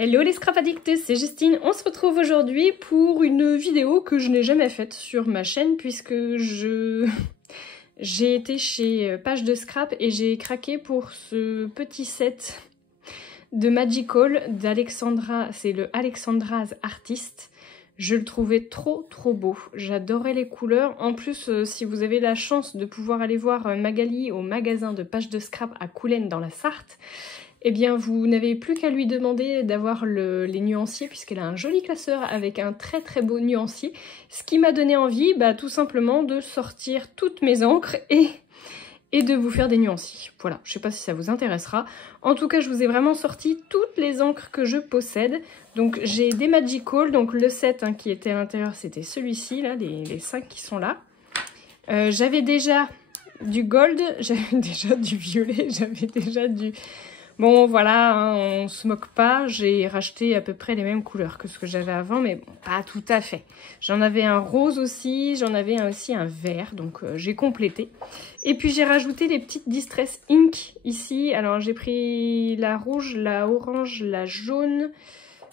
Hello les scrap addicts, c'est Justine. On se retrouve aujourd'hui pour une vidéo que je n'ai jamais faite sur ma chaîne puisque j'ai été chez Page de Scrap et j'ai craqué pour ce petit set de Magical d'Alexandra, c'est le Alexandra's Artist. Je le trouvais trop beau, j'adorais les couleurs. En plus, si vous avez la chance de pouvoir aller voir Magali au magasin de Page de Scrap à Coulennes dans la Sarthe, eh bien vous n'avez plus qu'à lui demander d'avoir les nuanciers puisqu'elle a un joli classeur avec un très beau nuancier. Ce qui m'a donné envie, tout simplement de sortir toutes mes encres et de vous faire des nuanciers. Voilà, je sais pas si ça vous intéressera. En tout cas, je vous ai vraiment sorti toutes les encres que je possède. Donc j'ai des Magical, donc le set qui était à l'intérieur, c'était celui-ci, là, les 5 qui sont là. J'avais déjà du gold, j'avais déjà du violet, j'avais déjà du... Bon voilà, on se moque pas, j'ai racheté à peu près les mêmes couleurs que ce que j'avais avant, mais bon, pas tout à fait. J'en avais un rose aussi, j'en avais aussi un vert, donc j'ai complété. Et puis j'ai rajouté les petites Distress Ink ici. Alors j'ai pris la rouge, la orange, la jaune,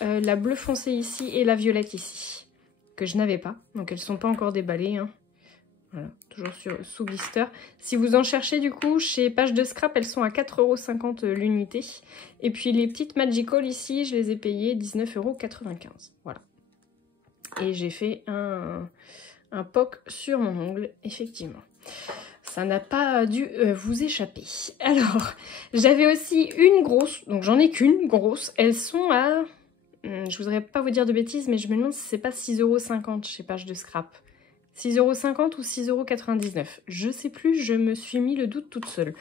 la bleu foncé ici et la violette ici, que je n'avais pas. Donc elles sont pas encore déballées, hein. Voilà, toujours sous blister. Si vous en cherchez du coup, chez Page de Scrap, elles sont à 4,50 € l'unité. Et puis les petites Magical ici, je les ai payées 19,95 €. Voilà. Et j'ai fait un poc sur mon ongle, effectivement. Ça n'a pas dû vous échapper. Alors, j'avais aussi une grosse, donc j'en ai qu'une grosse. Elles sont à... je voudrais pas vous dire de bêtises, mais je me demande si c'est pas 6,50 € chez Page de Scrap. 6,50 € ou 6,99 €. Je sais plus, je me suis mis le doute toute seule.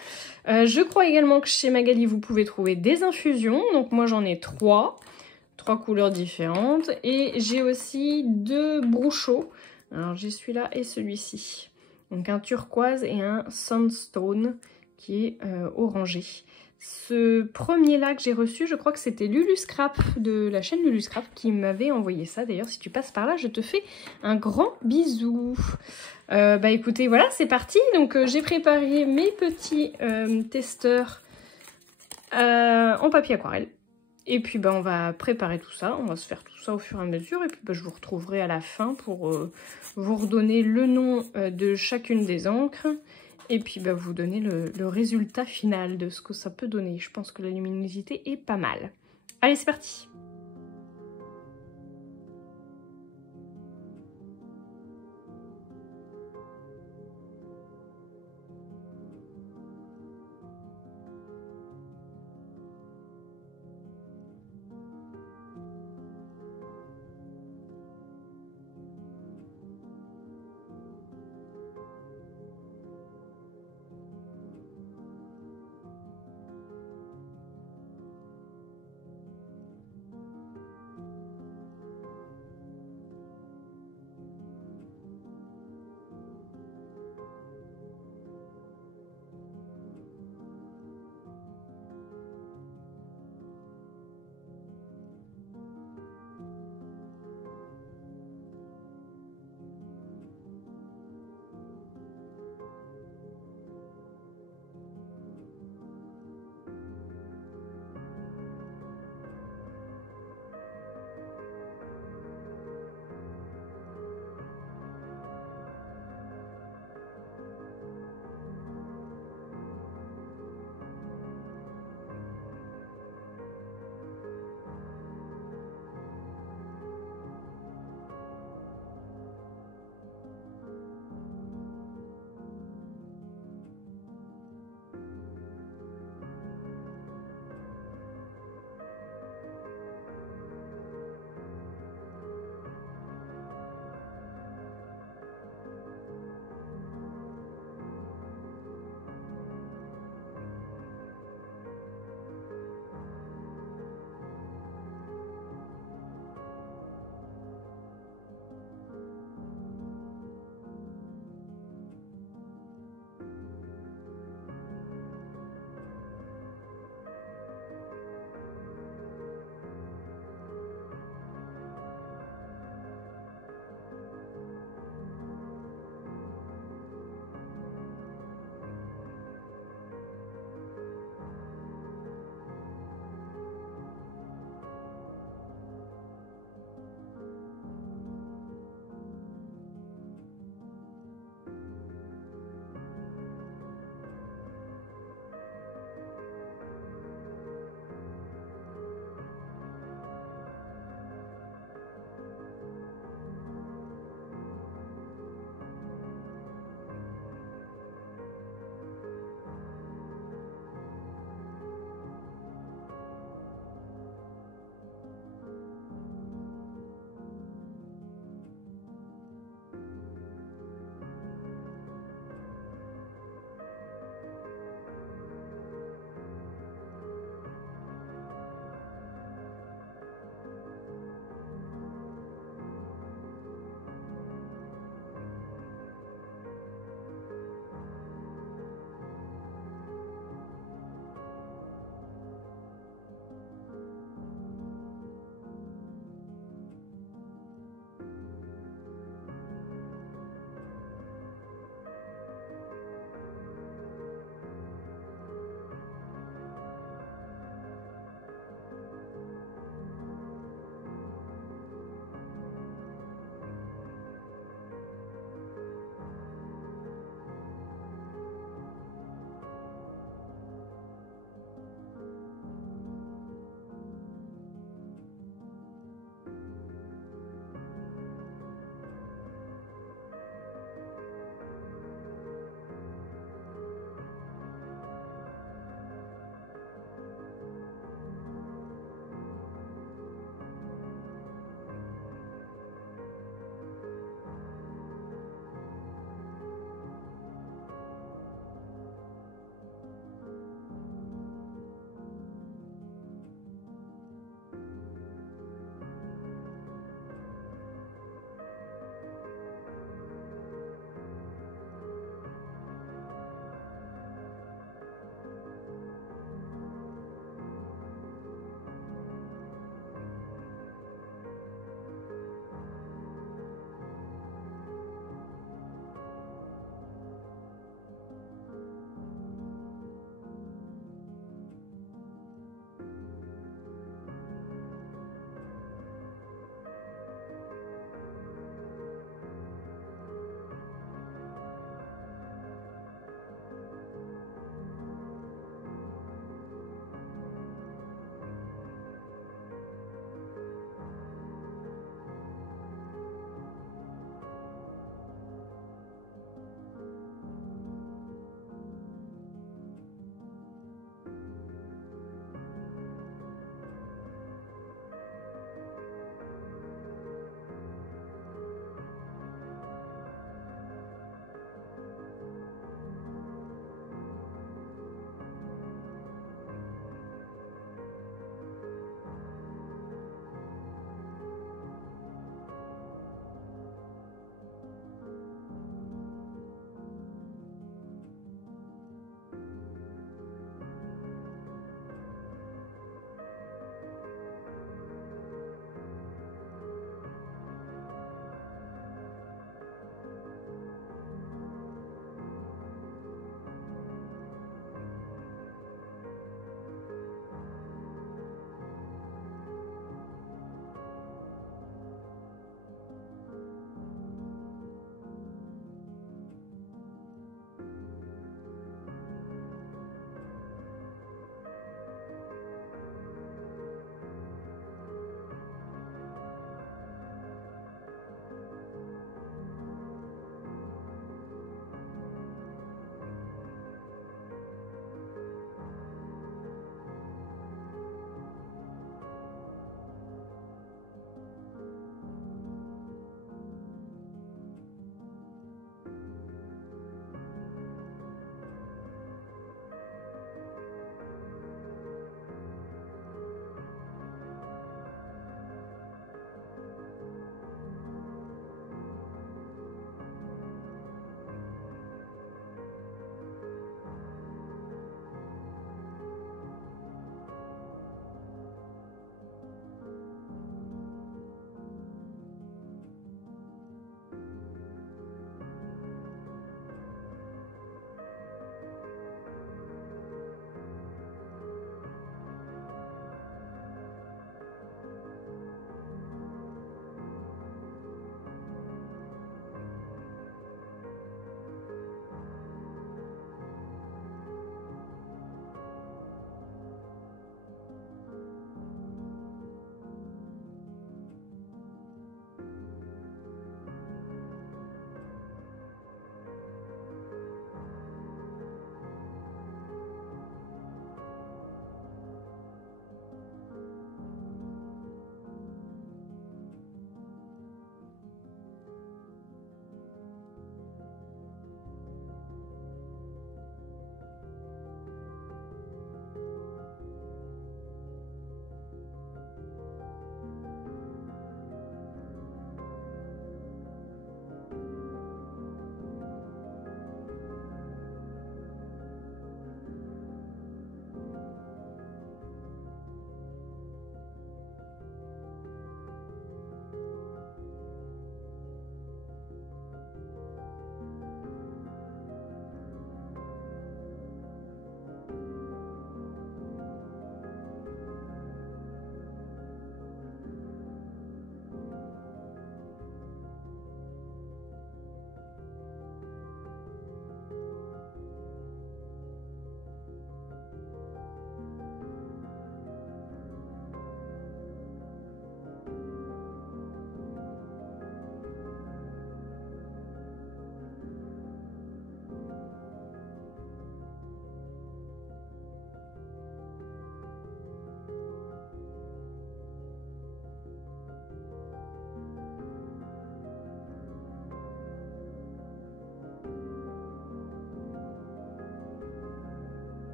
Je crois également que chez Magali, vous pouvez trouver des infusions. Donc moi, j'en ai 3 couleurs différentes. Et j'ai aussi 2 Bruchot. Alors j'ai celui-là et celui-ci. Donc un turquoise et un sandstone qui est orangé. Ce premier-là que j'ai reçu, je crois que c'était Lulu Scrap de la chaîne Lulu Scrap qui m'avait envoyé ça. D'ailleurs, si tu passes par là, je te fais un grand bisou. Écoutez, voilà, c'est parti. Donc, j'ai préparé mes petits testeurs en papier aquarelle. Et puis, on va préparer tout ça. On va se faire tout ça au fur et à mesure. Et puis, je vous retrouverai à la fin pour vous redonner le nom de chacune des encres. Et puis vous donnez le résultat final de ce que ça peut donner. Je pense que la luminosité est pas mal. Allez, c'est parti!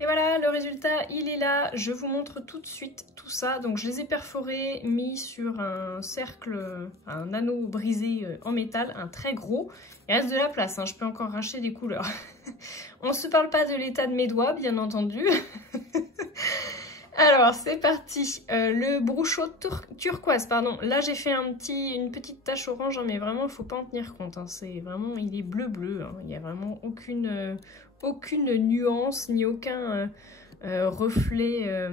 Et voilà, le résultat, il est là. Je vous montre tout de suite tout ça. Donc je les ai perforés, mis sur un cercle, un anneau brisé en métal, un très gros. Il reste de la place, hein, je peux encore racheter des couleurs. On ne se parle pas de l'état de mes doigts, bien entendu. Alors, c'est parti. Le Bruchot turquoise, pardon. Là, j'ai fait une petite tache orange, hein, mais vraiment, il ne faut pas en tenir compte. Hein. C'est vraiment, il est bleu-bleu. Hein. Il n'y a vraiment aucune nuance, ni aucun reflet.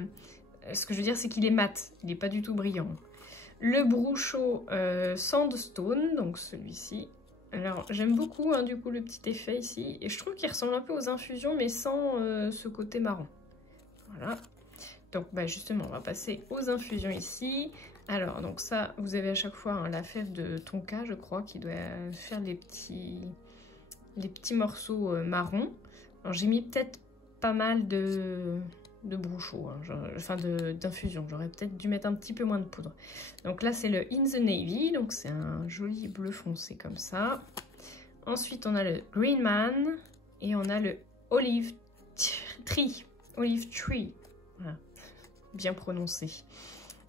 Ce que je veux dire, c'est qu'il est mat. Il n'est pas du tout brillant. Le Bruchot Sandstone, donc celui-ci. Alors, j'aime beaucoup, hein, du coup, le petit effet ici. Et je trouve qu'il ressemble un peu aux infusions, mais sans ce côté marron. Voilà. Donc bah justement, on va passer aux infusions ici. Alors, donc ça, vous avez à chaque fois hein, la fève de tonka, je crois, qui doit faire les petits morceaux marrons. Alors j'ai mis peut-être pas mal de Bruchot, hein, enfin d'infusion. J'aurais peut-être dû mettre un petit peu moins de poudre. Donc là, c'est le In the Navy, donc c'est un joli bleu foncé comme ça. Ensuite, on a le Green Man et on a le Olive Tree. Olive Tree. Voilà. Bien prononcé.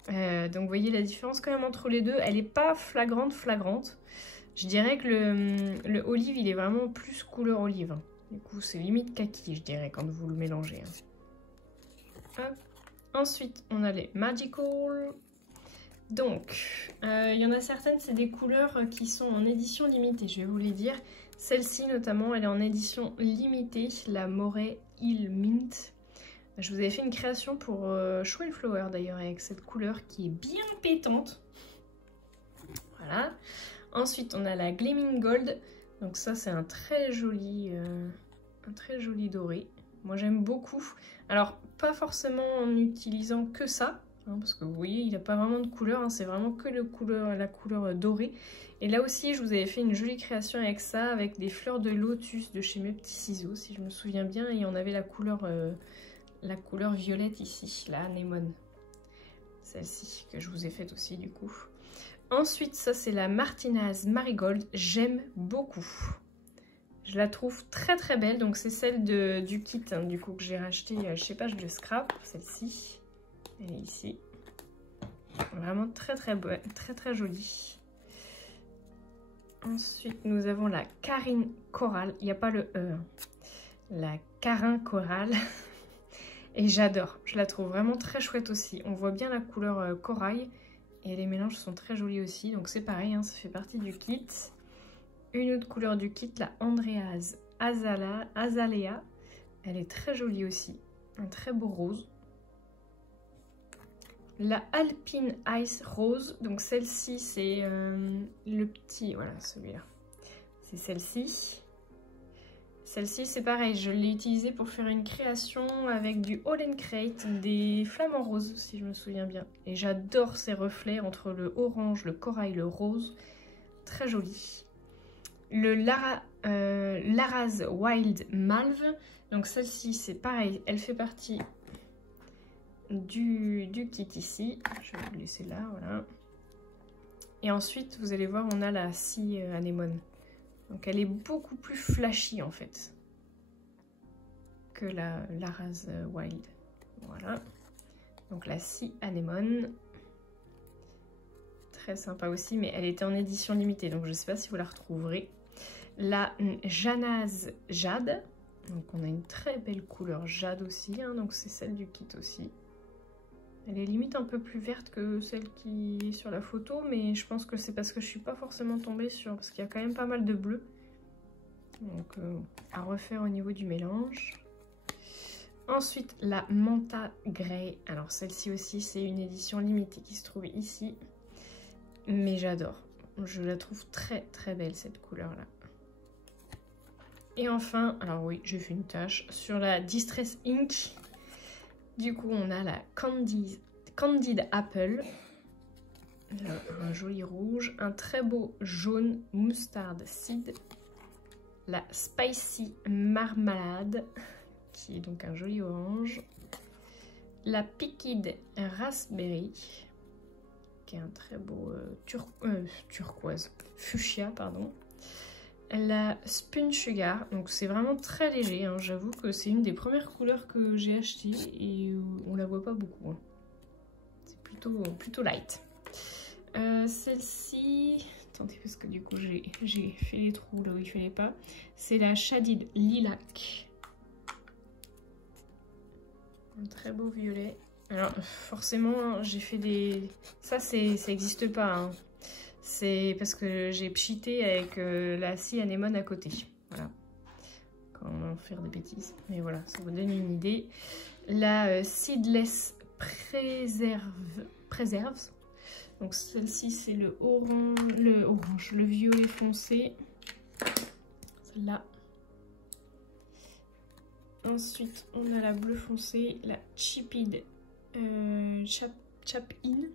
Donc vous voyez la différence quand même entre les deux. Elle n'est pas flagrante. Je dirais que le olive, il est vraiment plus couleur olive. Du coup, c'est limite kaki, je dirais, quand vous le mélangez. Hein. Hop. Ensuite, on a les Magical. Donc, il y en a certaines, c'est des couleurs qui sont en édition limitée, je vais vous les dire. Celle-ci, notamment, elle est en édition limitée, la Moray Hill Mint. Je vous avais fait une création pour Show and Flower d'ailleurs avec cette couleur qui est bien pétante. Voilà. Ensuite on a la Gleaming Gold. Donc ça c'est un très joli doré. Moi j'aime beaucoup. Alors pas forcément en utilisant que ça. Hein, parce que vous voyez il n'a pas vraiment de couleur. Hein, c'est vraiment que la couleur dorée. Et là aussi je vous avais fait une jolie création avec ça. Avec des fleurs de lotus de chez Mes Petits Ciseaux si je me souviens bien. Et on avait la couleur violette ici, la anémone. Celle-ci que je vous ai faite aussi du coup. Ensuite, ça c'est la Martinaz Marigold. J'aime beaucoup. Je la trouve très très belle. Donc c'est celle du kit hein, du coup que j'ai racheté chez Page de Scrap. Celle-ci. Elle est ici. Vraiment très jolie. Ensuite, nous avons la Carine Coral. Il n'y a pas le E. La Carin Coral. Et j'adore, je la trouve vraiment très chouette aussi. On voit bien la couleur corail et les mélanges sont très jolis aussi. Donc c'est pareil, hein, ça fait partie du kit. Une autre couleur du kit, la Andreas Azalea. Elle est très jolie aussi, un très beau rose. La Alpine Ice Rose, donc celle-ci c'est le petit, voilà celui-là. C'est celle-ci. Celle-ci, c'est pareil, je l'ai utilisée pour faire une création avec du All & Crate, des flamants roses, si je me souviens bien. Et j'adore ces reflets entre le orange, le corail, le rose. Très joli. Le Lara's Wild Malve. Donc celle-ci, c'est pareil, elle fait partie du kit ici. Je vais vous laisser là, voilà. Et ensuite, vous allez voir, on a la Sea Anémone. Donc elle est beaucoup plus flashy en fait que la Lara's Wild. Voilà. Donc la Sea Anémone. Très sympa aussi, mais elle était en édition limitée, donc je ne sais pas si vous la retrouverez. La Janaz Jade. Donc on a une très belle couleur jade aussi, hein, donc c'est celle du kit aussi. Elle est limite un peu plus verte que celle qui est sur la photo, mais je pense que c'est parce que je suis pas forcément tombée sur... Parce qu'il y a quand même pas mal de bleu. Donc à refaire au niveau du mélange. Ensuite, la Manta Grey. Alors celle-ci aussi, c'est une édition limitée qui se trouve ici. Mais j'adore. Je la trouve très très belle cette couleur-là. Et enfin, alors oui, j'ai fait une tache sur la Distress Ink. Du coup, on a la Candied Apple, un joli rouge, un très beau jaune Mustard Seed, la Spicy Marmalade, qui est donc un joli orange, la Picked Raspberry, qui est un très beau turquoise, fuchsia, pardon, la Spun Sugar. Donc c'est vraiment très léger, hein. J'avoue que c'est une des premières couleurs que j'ai achetées et on la voit pas beaucoup, hein. C'est plutôt light. Celle-ci, attendez parce que du coup j'ai fait les trous là où il fallait pas. C'est la Shaded Lilac. Un très beau violet. Alors forcément j'ai fait des... Ça existe pas, hein. C'est parce que j'ai pchité avec la scie anémone à côté. Voilà. Quand on va faire des bêtises. Mais voilà, ça vous donne une idée. La Seedless Preserves. Donc celle-ci c'est le orange, le violet foncé. Celle-là. Ensuite, on a la bleu foncé, la Chipid Chap-In.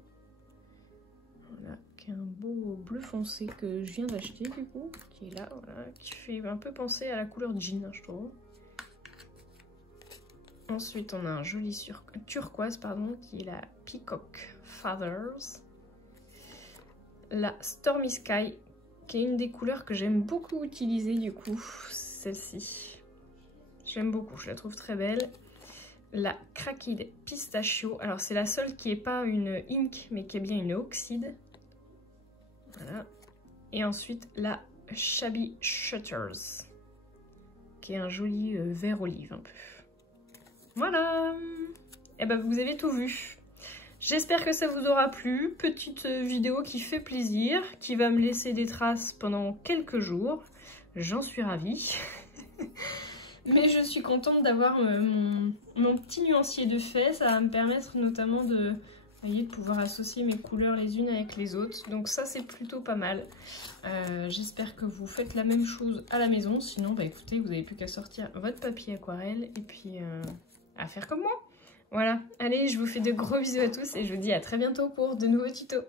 Voilà, qui est un beau bleu foncé que je viens d'acheter du coup, qui est là, voilà, qui fait un peu penser à la couleur jean, hein, je trouve. Ensuite, on a un joli turquoise, pardon, qui est la Peacock Feathers. La Stormy Sky, qui est une des couleurs que j'aime beaucoup utiliser du coup, celle-ci. J'aime beaucoup, je la trouve très belle. La Cracked Pistachio, alors c'est la seule qui n'est pas une ink, mais qui est bien une oxyde. Voilà. Et ensuite la Shabby Shutters, qui est un joli vert olive un peu. Voilà. Et ben vous avez tout vu. J'espère que ça vous aura plu. Petite vidéo qui fait plaisir, qui va me laisser des traces pendant quelques jours. J'en suis ravie. Mais je suis contente d'avoir mon petit nuancier de fait. Ça va me permettre notamment de pouvoir associer mes couleurs les unes avec les autres. Donc ça c'est plutôt pas mal. J'espère que vous faites la même chose à la maison. Sinon bah écoutez, vous n'avez plus qu'à sortir votre papier aquarelle et puis à faire comme moi. Voilà, allez, je vous fais de gros bisous à tous et je vous dis à très bientôt pour de nouveaux tutos.